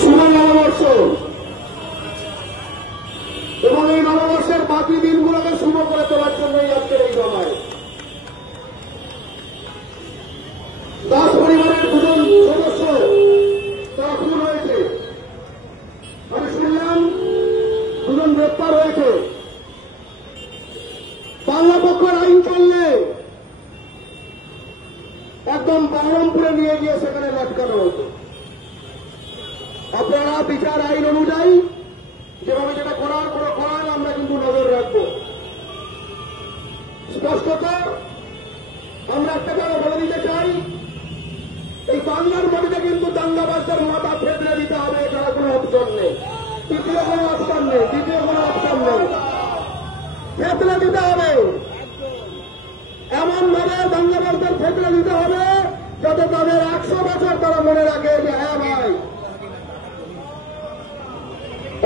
শুভ নববর্ষ এবং এই নববর্ষের বাকি দিনগুলোকে শুভ করে তোলার জন্যই আজকের এই সভায় 10 পরিবারের 2 জন সদস্য তারা খুন হয়েছে। আমি শুনলাম 2 জন গ্রেপ্তার হয়েছে। বাংলা পক্ষের আইন চললে একদম বহরমপুরে নিয়ে গিয়ে সেখানে লটকানো হতো। আপনারা বিচার আইন অনুযায়ী যেভাবে যেটা করার আমরা কিন্তু নজর রাখবো। স্পষ্টত আমরা একটা কথা বলে দিতে চাই, এই বাংলার মাটিতে কিন্তু দাঙ্গাবাজদের মাথা ফেটলে দিতে হবে, এছাড়া কোনো অপশন নেই, দ্বিতীয় কোনো অপশন নেই, ফেটলে দিতে হবে। এমন ভাবে দাঙ্গাবাজদের ফেটলে দিতে হবে যাতে তাদের 100 বছর তারা মনে রাখে যে হ্যাঁ ভাই,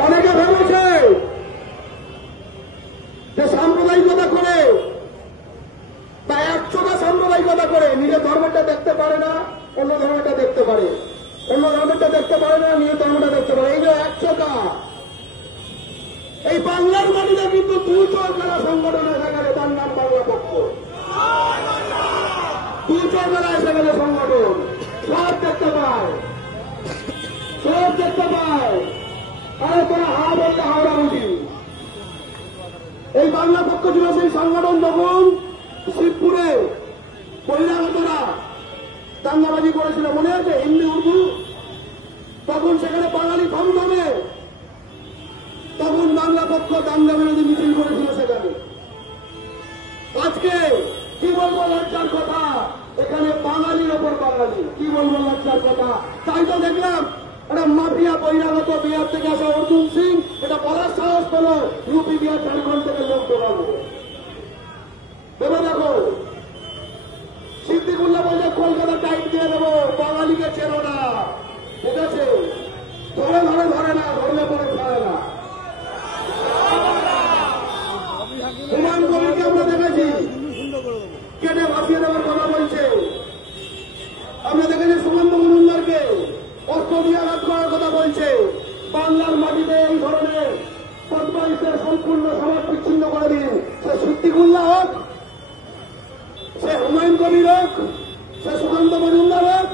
অনেকে ভেবেছে যে সাম্প্রদায়িকতা করে বা একশোটা সাম্প্রদায়িকতা করে নিজের ধর্মটা দেখতে পারে না, অন্য ধর্মটা দেখতে পারে, অন্য ধর্মটা দেখতে পারে না, নিজের ধর্মটা দেখতে পারে। এই যে 100টা, এই বাংলার মাটিতে কিন্তু 200 জেলা সংগঠন এসে গেলে, তার নাম বাংলা পক্ষ। 200 জেলা এসে গেলে সংগঠন সব দেখতে পায়, আরে তোরা হা বললে হাওড়া বুঝি। এই বাংলা পক্ষ ছিল সেই সংগঠন যখন শিবপুরে বহিরাগতরা দাঙ্গাবাজি করেছিল, মনে আছে? হিন্দি উর্দু, তখন সেখানে বাঙালি থমথমে, তখন বাংলা পক্ষ দাঙ্গা বিরোধী মিছিল করেছিল সেখানে। আজকে কি বলবো লজ্জার কথা, এখানে বাঙালির ওপর বাঙালি, কি বলবো লজ্জার কথা। তাই তো দেখলাম একটা মাফিয়া বহিরাগত বিহার থেকে আসা অর্জুন সিং এটা বলার সাহস পেল ইউপি বিহার ঝাড়খণ্ড থেকে লোক ঢোকাবো। ভেবে দেখো, সিদ্দিকুল্লাহ বলছে কলকাতা টাইট দিয়ে দেবো, বাঙালিকে চেনো না, ঠিক আছে? ধরে না, ধরলে পরে ছাড়ে না। হুমায়ুন কবিরকে আমরা দেখেছি কেটে ভাসিয়ে দেওয়ার কথা বলছে। আমরা দেখেছি সুমন্ত মজুমদারকে অস্ত্র দিয়ে আঘাত করার কথা বলছে। বাংলার মাটিতে এই ধরনের বদমাইশদের সম্পূর্ণ সমাজ বিচ্ছিন্ন করে দিন, সে সিদ্দিকুল্লাহ হোক, সে হুমায়ুন কবির হোক, সে সুমন্ত মজুমদার হোক,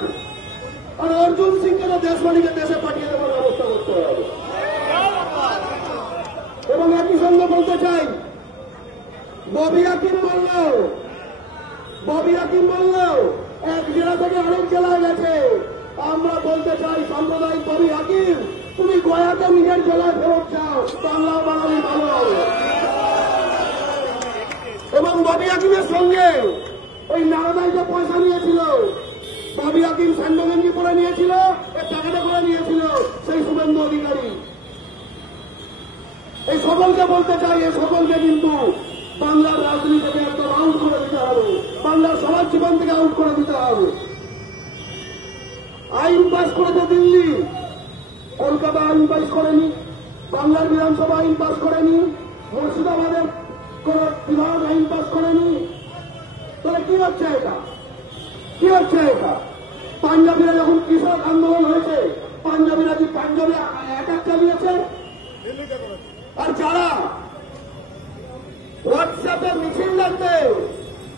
আর অর্জুন সিংকে তো দেশবাড়িকে দেশে পাঠিয়ে দেওয়ার ব্যবস্থা করতে হবে। এবং একই সঙ্গে বলতে চাই, ববি হাকিম বলল 1 জেলা থেকে আরেক জেলায় গেছে। আমরা বলতে চাই, সাম্প্রদায়িক ববি হাকিম, তুমি গয়াতে নিজের জেলায় ফেরত যাও, বাংলা বাঙালি ভালো হবে। এবং ববি হাকিমের সঙ্গে ওই নারাদাই যে পয়সা নিয়েছিল, ববি হাকিম স্যান্ডোগেঞ্জি করে নিয়েছিল, এর টাকাটা করে নিয়েছিল সেই শুভেন্দু অধিকারী। এই সকলকে বলতে চাই, এই সকলকে কিন্তু বাংলার রাজনীতি থেকে একদম আউট করে দিতে হবে, বাংলার সমাজ জীবন থেকে আউট করে দিতে হবে। আইন পাস করেছে দিল্লি, কলকাতা আইন পাস করেনি, বাংলার বিধানসভা আইন পাস করেনি, মুর্শিদাবাদের কোন বিভাগ আইন পাস করেনি। তাহলে কি হচ্ছে এটা? পাঞ্জাবিরা যখন কৃষক আন্দোলন হয়েছে, পাঞ্জাবিরা কি পাঞ্জাবে অ্যাটাক চালিয়েছে? আর যারা হোয়াটসঅ্যাপে মিছিল লাগবে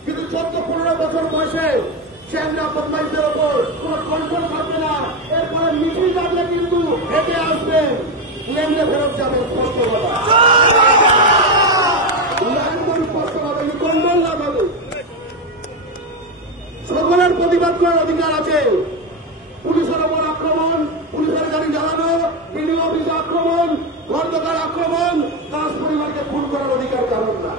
কিন্তু 14-15 বছর বয়সে চ্যাংরা বদমাইশদের ওপর কোন কন্ট্রোল থাকবে না, এরপরে মিছিল লাগলে কিন্তু হেঁটে আসবে, লেনদে ফেরত যাবে, স্পষ্ট হবে, কন্ট্রোল না পাবে। সকলের প্রতিবাদ করার অধিকার আছে। পুলিশের ওপর আক্রমণ, পুলিশের গাড়ি জ্বালানো, বিডিও অফিসে আক্রমণ, ঘর দোকান আক্রমণ, দাস পরিবারকে খুন করার অধিকার কারণ না।